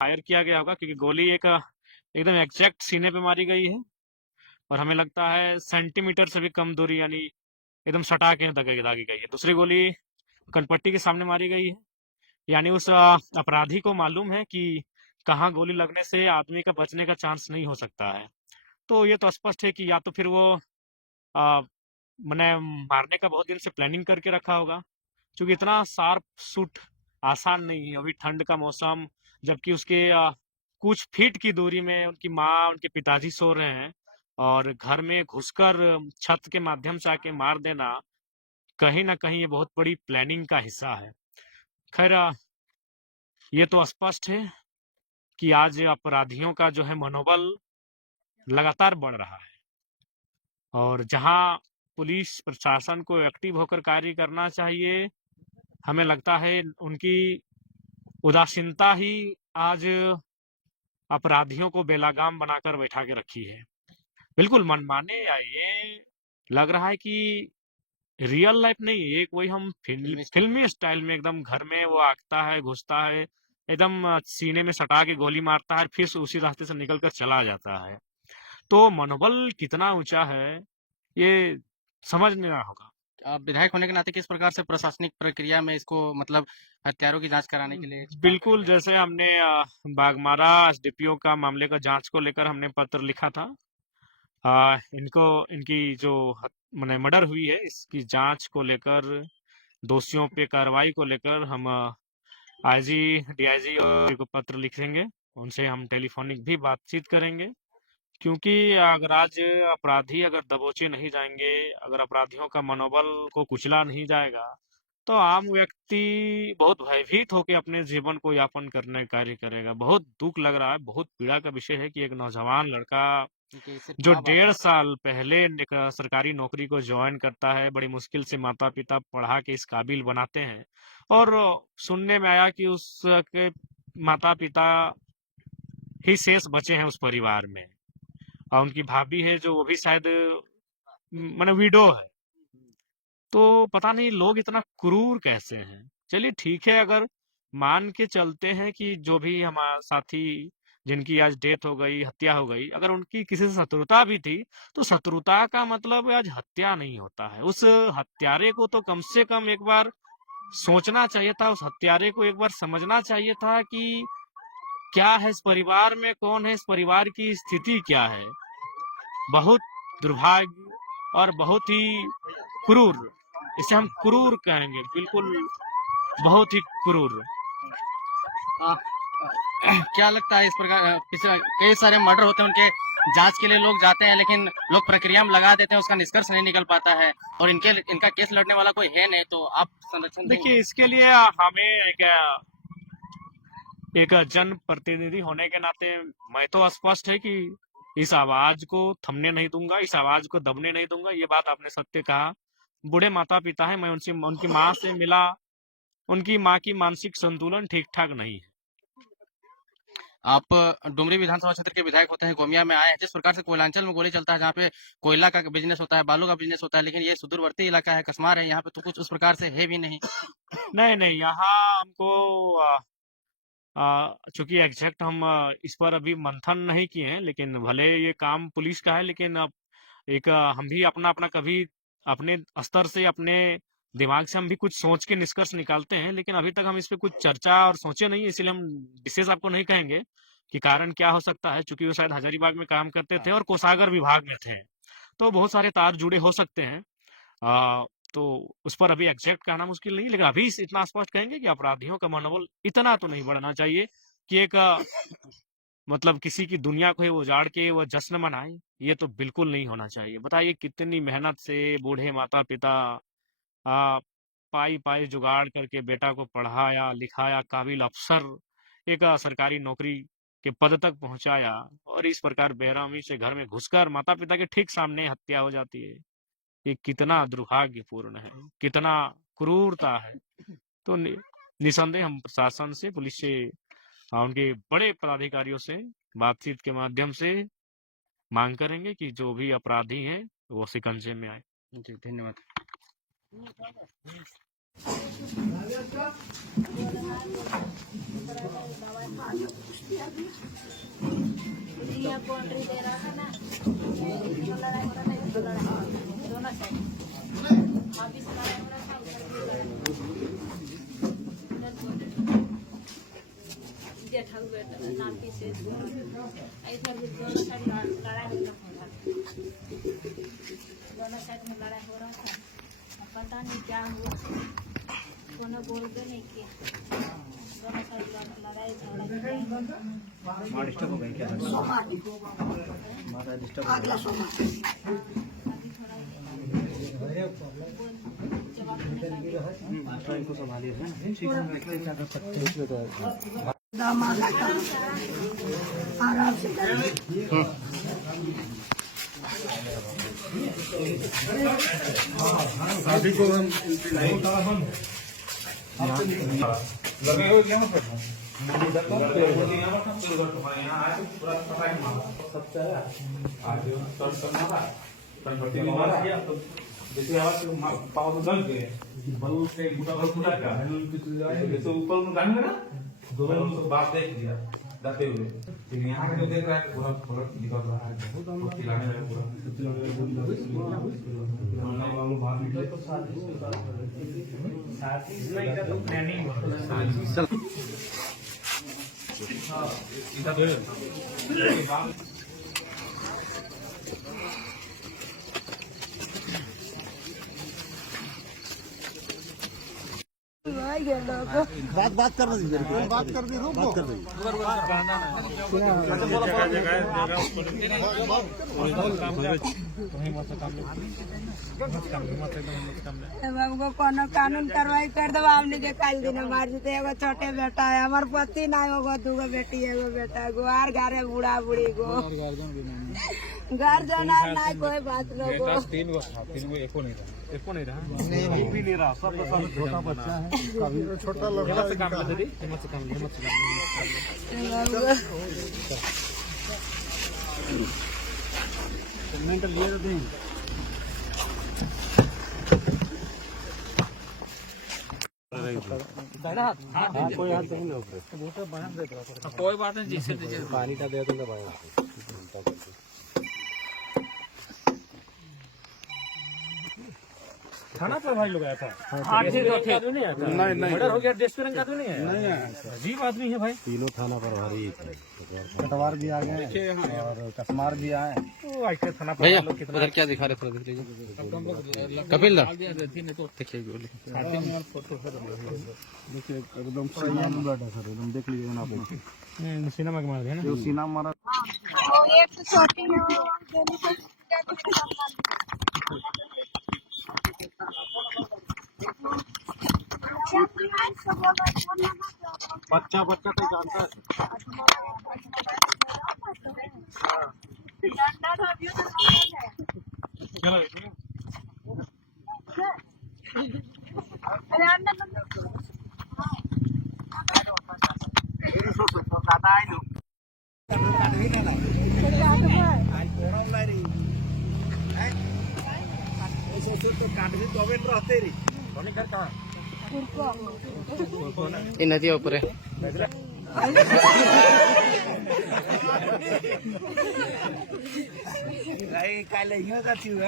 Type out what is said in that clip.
Fire किया गया होगा, क्योंकि गोली एक एकदम एग्जैक्ट सीने पे मारी गई है। और हमें लगता है सेंटीमीटर से भी कम दूरी, यानी एकदम सटा के दागी दागी गई है। दूसरी गोली कनपट्टी के सामने मारी गई है, यानी उस अपराधी को मालूम है कि कहाँ गोली लगने से आदमी का बचने का चांस नहीं हो सकता है। तो ये तो स्पष्ट है कि या तो फिर वो आ, मैंने मारने का बहुत दिन से प्लानिंग करके रखा होगा, क्योंकि इतना शार्प शूट आसान नहीं है। अभी ठंड का मौसम, जबकि उसके कुछ फीट की दूरी में उनकी माँ उनके पिताजी सो रहे हैं, और घर में घुसकर छत के माध्यम से आके मार देना कहीं ना कहीं ये बहुत बड़ी प्लानिंग का हिस्सा है। खैर, ये तो स्पष्ट है कि आज अपराधियों का जो है मनोबल लगातार बढ़ रहा है, और जहां पुलिस प्रशासन को एक्टिव होकर कार्य करना चाहिए, हमें लगता है उनकी उदासीनता ही आज अपराधियों को बेलगाम बनाकर बैठा के रखी है। बिल्कुल मनमाने, या ये लग रहा है कि रियल लाइफ नहीं, एक वही हम फिल्मी स्टाइल में एकदम घर में वो आगता है, घुसता है, एकदम सीने में सटा के गोली मारता है, फिर उसी रास्ते से निकल कर चला जाता है। तो मनोबल कितना ऊंचा है, ये समझ नहीं रहा होगा। आप विधायक होने के नाते किस प्रकार से प्रशासनिक प्रक्रिया में इसको मतलब हत्यारों की जांच कराने के लिए काम बिल्कुल, करेंगे? जैसे हमने बागमारा एसडीपीओ का मामले का जांच को लेकर हमने पत्र लिखा था। इनको इनकी जो मैंने मर्डर हुई है, इसकी जांच को लेकर, दोषियों पे कार्रवाई को लेकर हम आईजी डीआईजी और को पत्र लिखेंगे। उनसे हम टेलीफोनिक भी बातचीत करेंगे, क्योंकि अगर आज अपराधी अगर दबोचे नहीं जाएंगे, अगर अपराधियों का मनोबल को कुचला नहीं जाएगा, तो आम व्यक्ति बहुत भयभीत होकर अपने जीवन को यापन करने का कार्य करेगा। बहुत दुख लग रहा है, बहुत पीड़ा का विषय है कि एक नौजवान लड़का क्योंकि इससे जो दबाव आता 1.5 साल पहले एक सरकारी नौकरी को ज्वाइन करता है, बड़ी मुश्किल से माता पिता पढ़ा के इस काबिल बनाते हैं, और सुनने में आया कि उसके माता पिता ही शेष बचे हैं उस परिवार में, और उनकी भाभी है जो वो भी शायद माने विडो है। तो पता नहीं लोग इतना क्रूर कैसे हैं। चलिए ठीक है, अगर मान के चलते हैं कि जो भी हमारा साथी जिनकी आज डेथ हो गई, हत्या हो गई, अगर उनकी किसी से शत्रुता भी थी, तो शत्रुता का मतलब आज हत्या नहीं होता है। उस हत्यारे को तो कम से कम एक बार सोचना चाहिए था, उस हत्यारे को एक बार समझना चाहिए था कि क्या है इस परिवार में, कौन है इस परिवार की स्थिति क्या है। बहुत दुर्भाग्य और बहुत ही क्रूर, इसे हम क्रूर कहेंगे, बिल्कुल बहुत ही क्रूर। है। क्या लगता है इस प्रकार कई सारे मर्डर होते हैं, उनके जांच के लिए लोग जाते हैं, लेकिन लोग प्रक्रिया में लगा देते हैं, उसका निष्कर्ष नहीं निकल पाता है, और इनका केस लड़ने वाला कोई है नहीं, तो आप संरक्षण देंगे? देखिए, इसके लिए हमें एक जन प्रतिनिधि होने के नाते मैं तो स्पष्ट है कि इस आवाज को थमने नहीं दूंगा, इस आवाज को दबने नहीं दूंगा। ये बात आपने सत्य कहा। बूढ़े माता पिता है, मैं उनसे उनकी माँ से मिला, उनकी माँ की मानसिक संतुलन ठीक ठाक नहीं है। आप डुमरी विधानसभा क्षेत्र के विधायक होते हैं, गोमिया में आए हैं। जिस प्रकार से कोयलांचल में गोली चलता है, जहाँ पे कोयला का बिजनेस होता है, बालू का बिजनेस होता है, लेकिन ये सुदूरवर्ती इलाका है, कसमार है, यहाँ पे तो कुछ उस प्रकार से है भी नहीं। नहीं नहीं, यहाँ हमको चूंकि एग्जैक्ट हम इस पर अभी मंथन नहीं किए हैं, लेकिन भले ये काम पुलिस का है, लेकिन अब एक हम भी अपना अपना कभी अपने स्तर से, अपने दिमाग से हम भी कुछ सोच के निष्कर्ष निकालते हैं, लेकिन अभी तक हम इस पे कुछ चर्चा और सोचे नहीं, इसलिए हम विशेष आपको नहीं कहेंगे कि कारण क्या हो सकता है, क्योंकि वो शायद हजारीबाग में काम करते थे और कोषागर विभाग में थे, तो बहुत सारे तार जुड़े हो सकते हैं। आ, तो उस पर अभी एग्जैक्ट कहना मुश्किल नहीं, लेकिन अभी इतना स्पष्ट कहेंगे कि अपराधियों का मनोबल इतना तो नहीं बढ़ना चाहिए कि एक मतलब किसी की दुनिया को ही उजाड़ के वो जश्न मनाए। ये तो बिल्कुल नहीं होना चाहिए। बताइए कितनी मेहनत से बूढ़े माता पिता आ, पाई पाई जुगाड़ करके बेटा को पढ़ाया लिखाया, काबिल अफसर, एक सरकारी नौकरी के पद तक पहुंचाया, और इस प्रकार बेरहमी से घर में घुसकर माता पिता के ठीक सामने हत्या हो जाती है। ये कितना दुर्भाग्यपूर्ण है, कितना क्रूरता है। तो निसंदेह हम प्रशासन से, पुलिस से, उनके बड़े पदाधिकारियों से बातचीत के माध्यम से मांग करेंगे कि जो भी अपराधी हैं वो शिकंजे में आए। जी, धन्यवाद। ये बाउंड्री दे रहा है ना, ये जो लड़ाई हो रहा था, ये लड़ाई हो रहा था, दोनों साइड वापिस लड़ाई हो रहा था, उधर भी लड़ाई हो रहा था। जेठा बेटा नाती से इधर भी दोनों साइड लड़ाई हो रहा था, दोनों साइड में लड़ाई हो रहा था। अब पता नहीं क्या हुआ, दोनों बोलते नहीं किया, दोनों साइड लड़ाई झगड़ा माँ डिस्टर्ब हो गई क्या? माता डिस्टर्ब हो गई। इनको संभालिए आराम से शादी को हम लगे हो गया जैसे आवाज पावर में गल गए बल से बूटा बल फूटा का जैसे ऊपर में गाने में ना दोनों सब बात देख लिया जाते हुए लेकिन यहाँ पे देख रहा है पूरा फलक निकल रहा है चिल्लाने में पूरा बाहर निकले तो शादी नहीं का तो प्लानिंग इधर बात कर दीजिए, बात कर दी, बात कर दीजिए। हमको कोनो कानून कार्रवाई कर दो, हमने के कल दिन मार जीते। एगो छोटे बेटा है, हमार पति ना होगो, दूगो बेटी एगो बेटा गो, आर घरे बूढ़ा बूढ़ी गो, गार्जियन ना कोई बात लोगो। तीन गो एको नहीं रहा नहीं भी नहीं रहा सब छोटा बच्चा है कभी छोटा लड़का से काम ले दीदी हिम्मत से काम मेंटल लिए दी कोई हाथ नहीं लो कोई बात नहीं जिससे दीजिए पानी का दे तो थाना पर भाई लोग आया था नहीं मर्डर हो गया रेस्टोरेंट का तो नहीं है अजीब आदमी है भाई तीनों थाना पर भारी कटवार भी आ गए और कसमार भी आए थाना पर भैया उधर क्या दिखा रहे थे देखिए कपिल दा देखिए गोली देखिए एकदम सीना में बैठा सर एकदम देख लीजिए ना आप सिनेमा के मार दिया ना जो सीना मारा एक तो छोटी है, बच्चा बच्चा तो जानता है ये नदी ऊपर है काले हिंगा का चीज